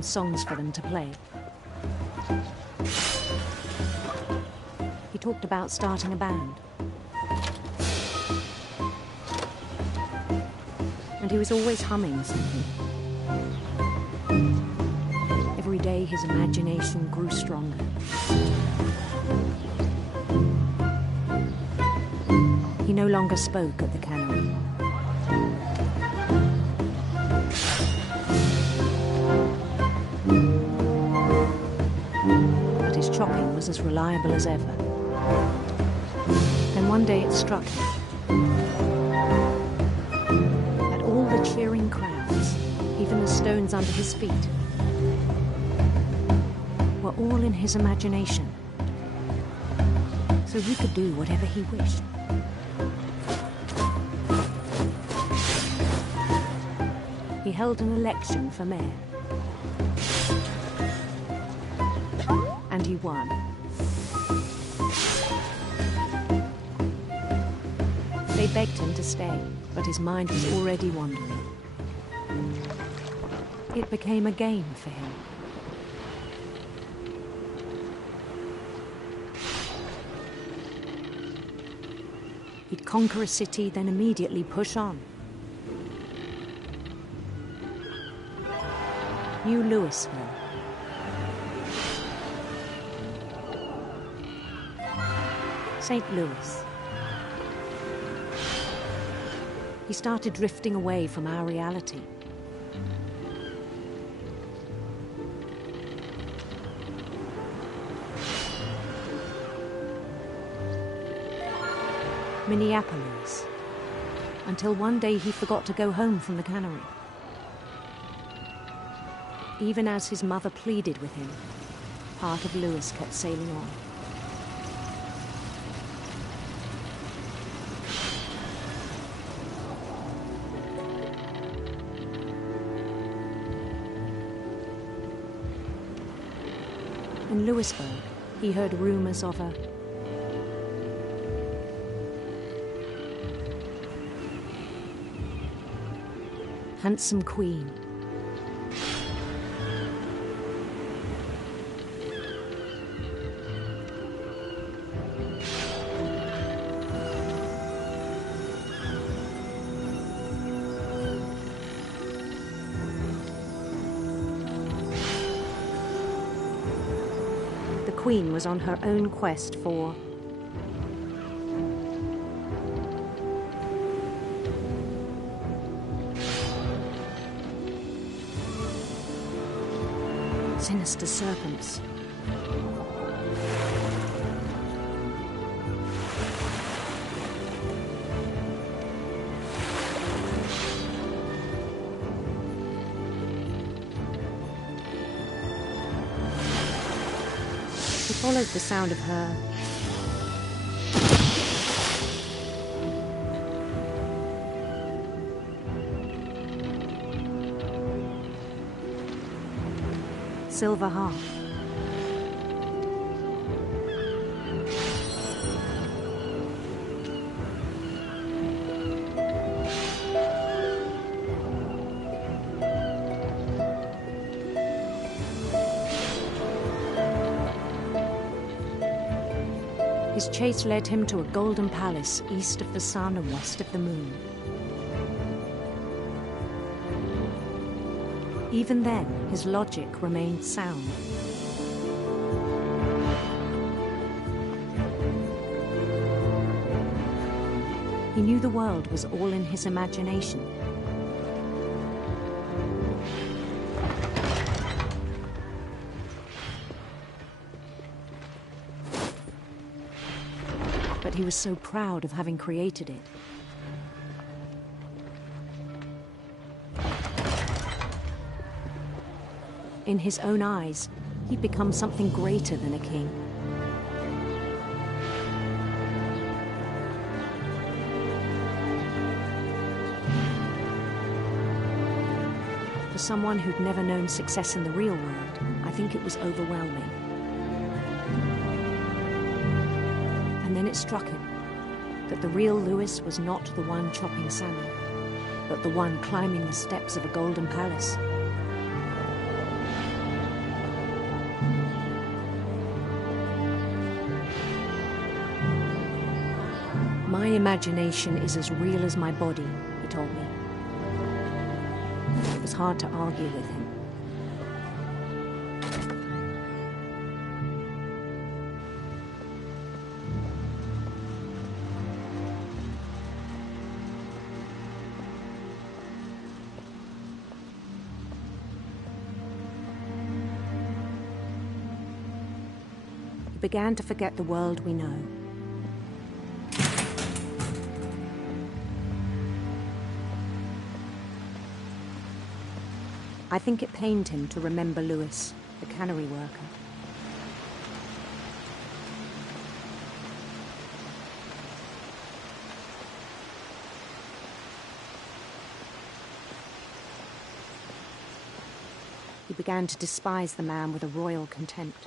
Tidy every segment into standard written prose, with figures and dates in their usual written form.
and songs for them to play. He talked about starting a band. And he was always humming something. Every day his imagination grew stronger. He no longer spoke at the cannery. But his chopping was as reliable as ever. Then one day it struck him that all the cheering crowds, even the stones under his feet, were all in his imagination. So he could do whatever he wished. He held an election for mayor. And he won. They begged him to stay, but his mind was already wandering. It became a game for him. He'd conquer a city, then immediately push on. New Louisville. St. Louis. He started drifting away from our reality. Minneapolis, until one day he forgot to go home from the cannery. Even as his mother pleaded with him, part of Louis kept sailing on. In Louisburg, he heard rumors of a handsome queen. The queen was on her own quest for sinister serpents. He followed the sound of her silver harp. His chase led him to a golden palace east of the sun and west of the moon. Even then, his logic remained sound. He knew the world was all in his imagination. But he was so proud of having created it. In his own eyes, he'd become something greater than a king. For someone who'd never known success in the real world, I think it was overwhelming. And then it struck him that the real Louis was not the one chopping salmon, but the one climbing the steps of a golden palace. My imagination is as real as my body, he told me. It was hard to argue with him. He began to forget the world we know. I think it pained him to remember Lewis, the cannery worker. He began to despise the man with a royal contempt.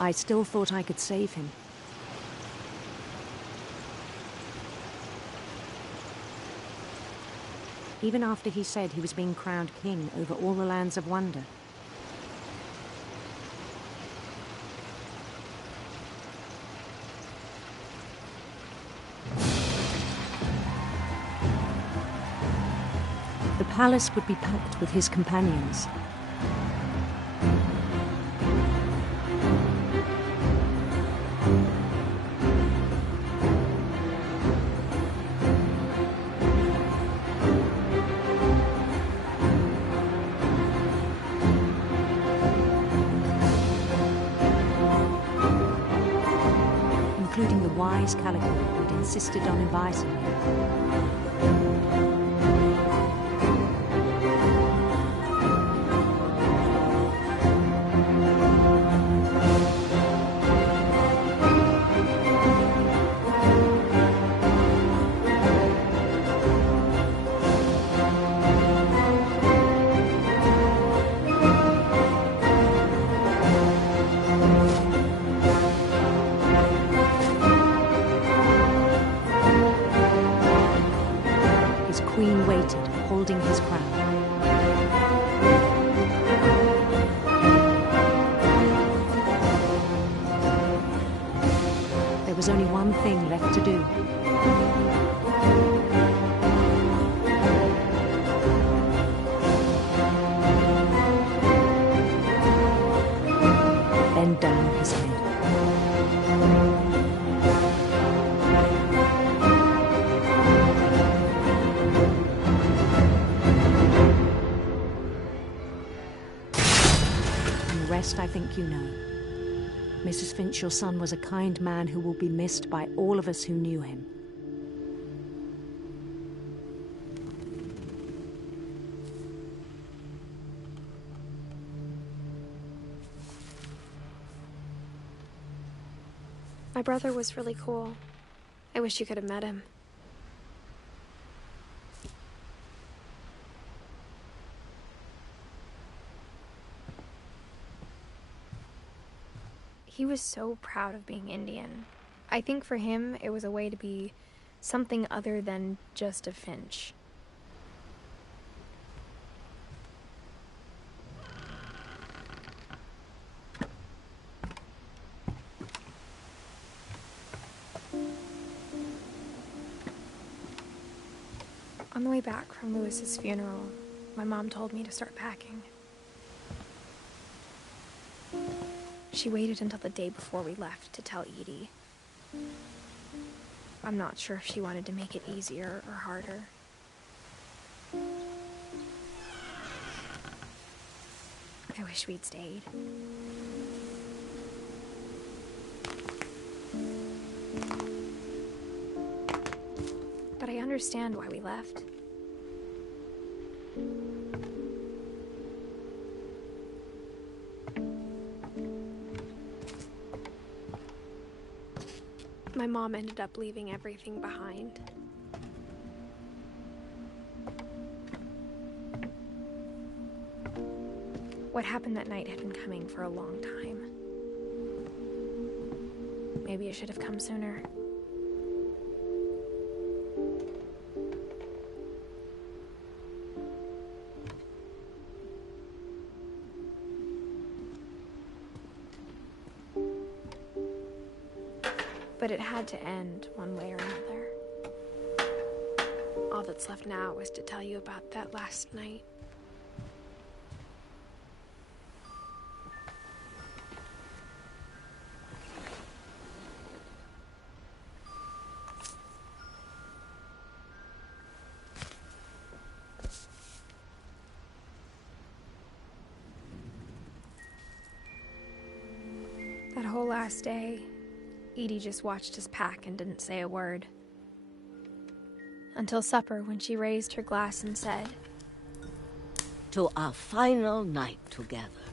I still thought I could save him. Even after he said he was being crowned king over all the lands of wonder. The palace would be packed with his companions. Including the wise Calico who'd insisted on inviting him. Queen waited, holding his crown. There was only one thing left to do. Bend down his head. I think you know. Mrs. Finch, your son was a kind man who will be missed by all of us who knew him. My brother was really cool. I wish you could have met him. He was so proud of being Indian. I think for him, it was a way to be something other than just a Finch. On the way back from Lewis's funeral, my mom told me to start packing. She waited until the day before we left to tell Edie. I'm not sure if she wanted to make it easier or harder. I wish we'd stayed. But I understand why we left. My mom ended up leaving everything behind. What happened that night had been coming for a long time. Maybe it should have come sooner. But it had to end one way or another. All that's left now is to tell you about that last night. That whole last day, Edie just watched us pack and didn't say a word. Until supper, when she raised her glass and said, "To our final night together,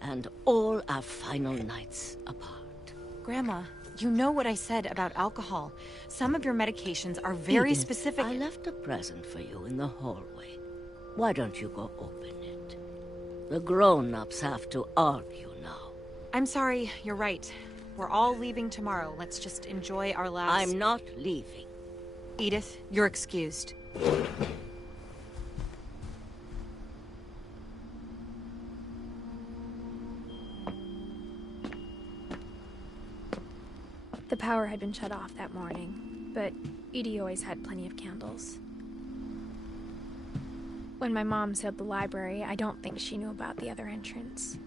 and all our final nights apart." Grandma, you know what I said about alcohol. Some of your medications are very Edith, specific. I left a present for you in the hallway. Why don't you go open it? The grown-ups have to argue now. I'm sorry, you're right. We're all leaving tomorrow. Let's just enjoy our last... I'm not leaving. Edith, you're excused. the power had been shut off that morning, but Edie always had plenty of candles. When my mom sealed the library, I don't think she knew about the other entrance.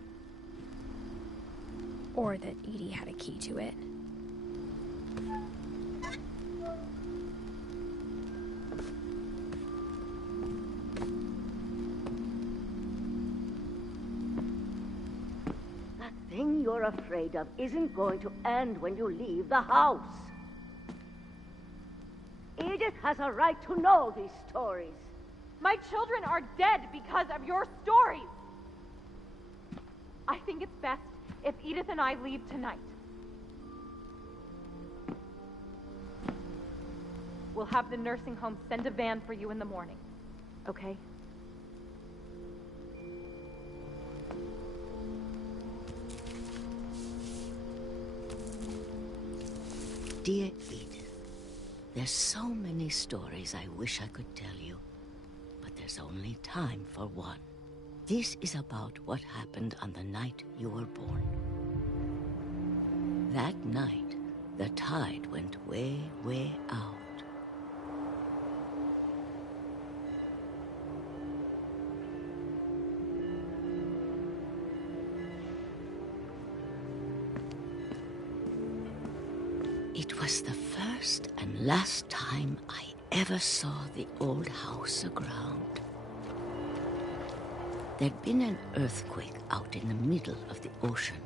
Or that Edie had a key to it. That thing you're afraid of isn't going to end when you leave the house. Edith has a right to know these stories. My children are dead because of your stories. I think it's best if Edith and I leave tonight. We'll have the nursing home send a van for you in the morning, okay? Dear Edith, there's so many stories I wish I could tell you, but there's only time for one. This is about what happened on the night you were born. That night, the tide went way, way out. It was the first and last time I ever saw the old house aground. There'd been an earthquake out in the middle of the ocean.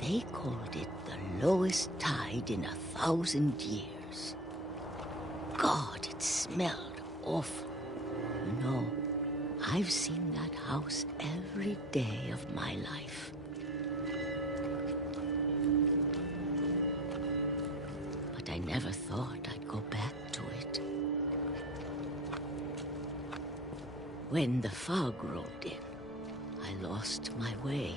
They called it the lowest tide in 1,000 years. God, it smelled awful. You know, I've seen that house every day of my life. But I never thought I'd go back to it. When the fog rolled in, I lost my way.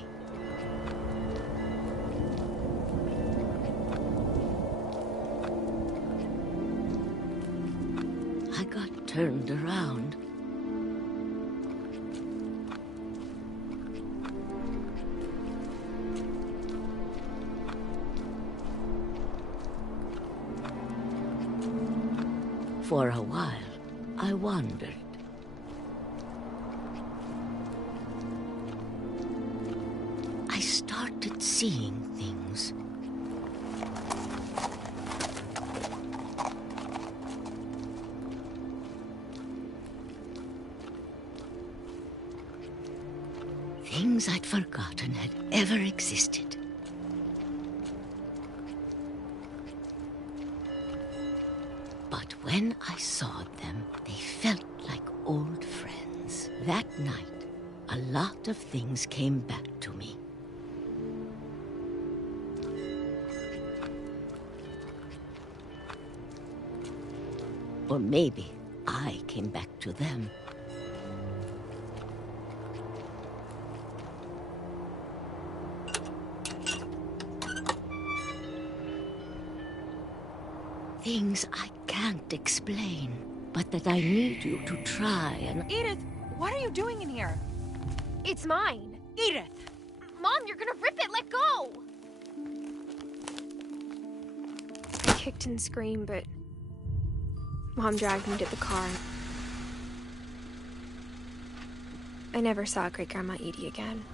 I got turned around. For a while, I wandered. I started seeing things. Things I'd forgotten had ever existed. But when I saw them, they felt like old friends. That night, a lot of things came back to me. Or maybe I came back to them. things I can't explain, but that I need you to try and... Edith, what are you doing in here? It's mine. Edith! Mom, you're gonna rip it! Let go! I kicked and screamed, but Mom dragged me to the car. I never saw Great-Grandma Edie again.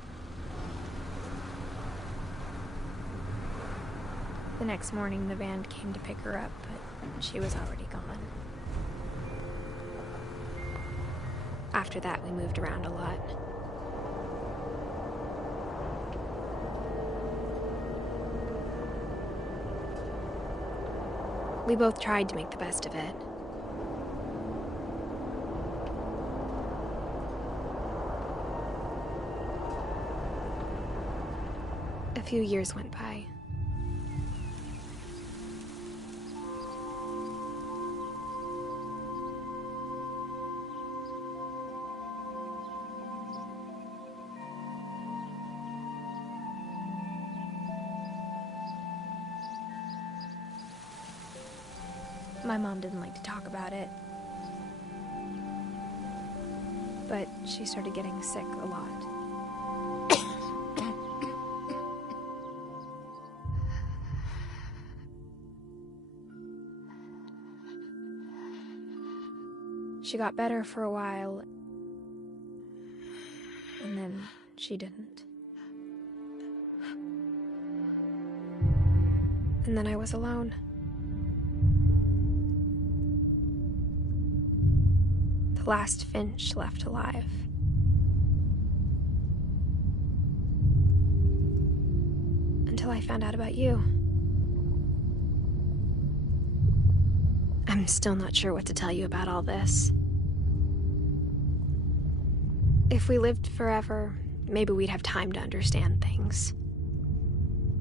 The next morning, the van came to pick her up, but she was already gone. After that, we moved around a lot. We both tried to make the best of it. A few years went by. My mom didn't like to talk about it, but she started getting sick a lot. She got better for a while, and then she didn't. And then I was alone. The last Finch left alive. Until I found out about you. I'm still not sure what to tell you about all this. If we lived forever, maybe we'd have time to understand things.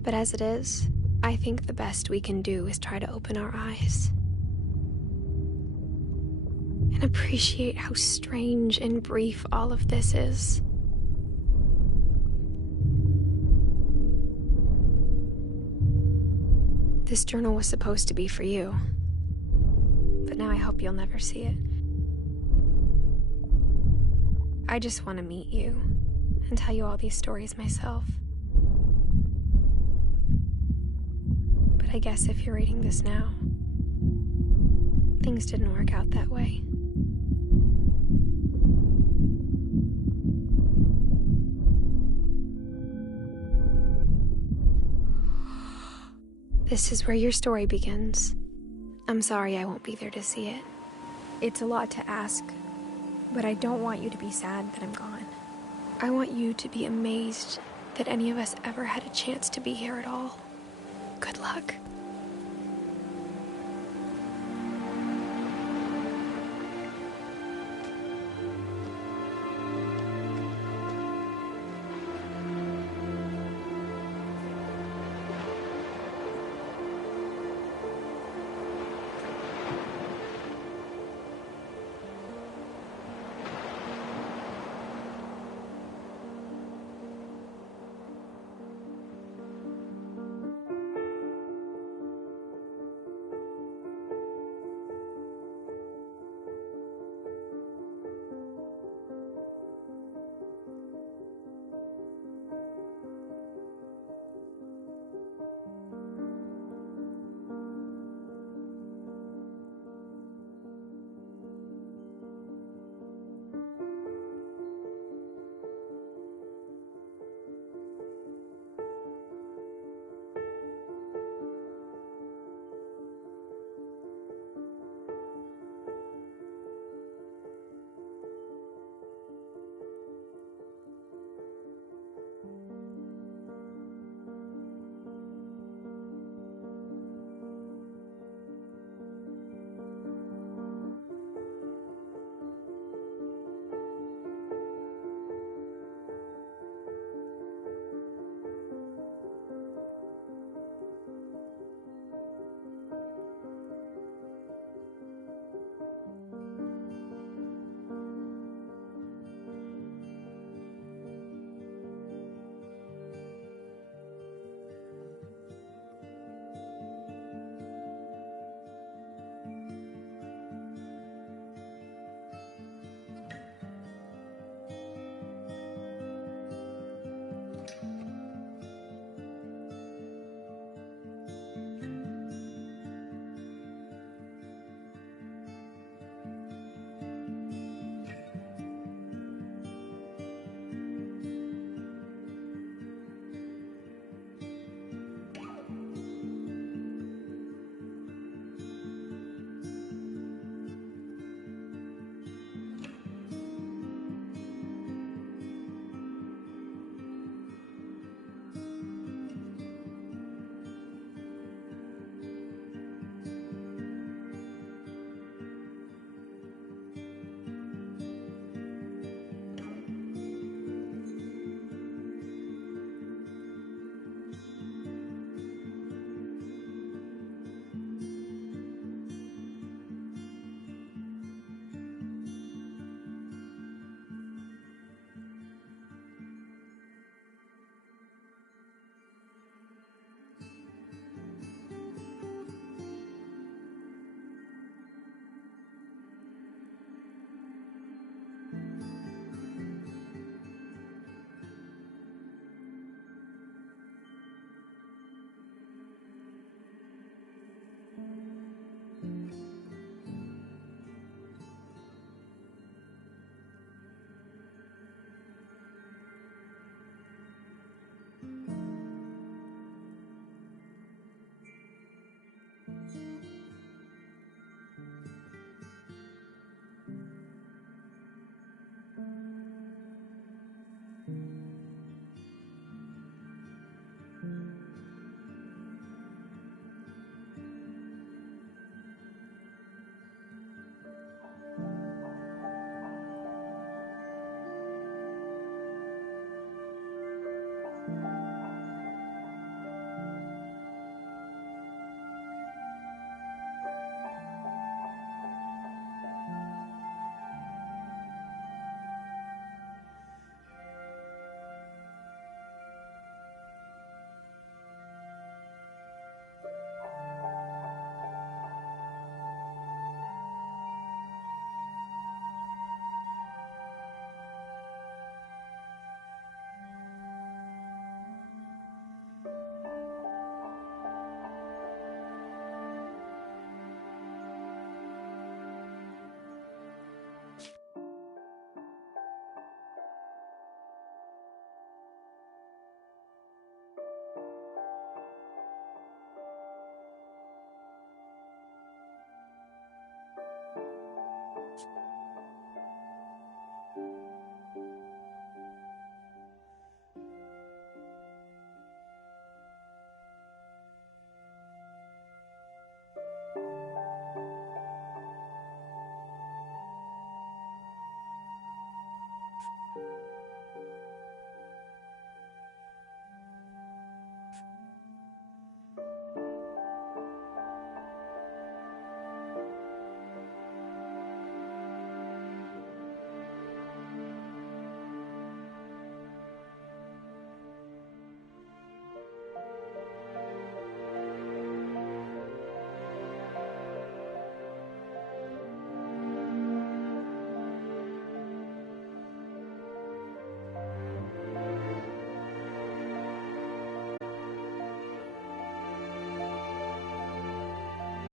But as it is, I think the best we can do is try to open our eyes. And appreciate how strange and brief all of this is. This journal was supposed to be for you. But now I hope you'll never see it. I just want to meet you and tell you all these stories myself. But I guess if you're reading this now, things didn't work out that way. This is where your story begins. I'm sorry I won't be there to see it. It's a lot to ask, but I don't want you to be sad that I'm gone. I want you to be amazed that any of us ever had a chance to be here at all. Good luck.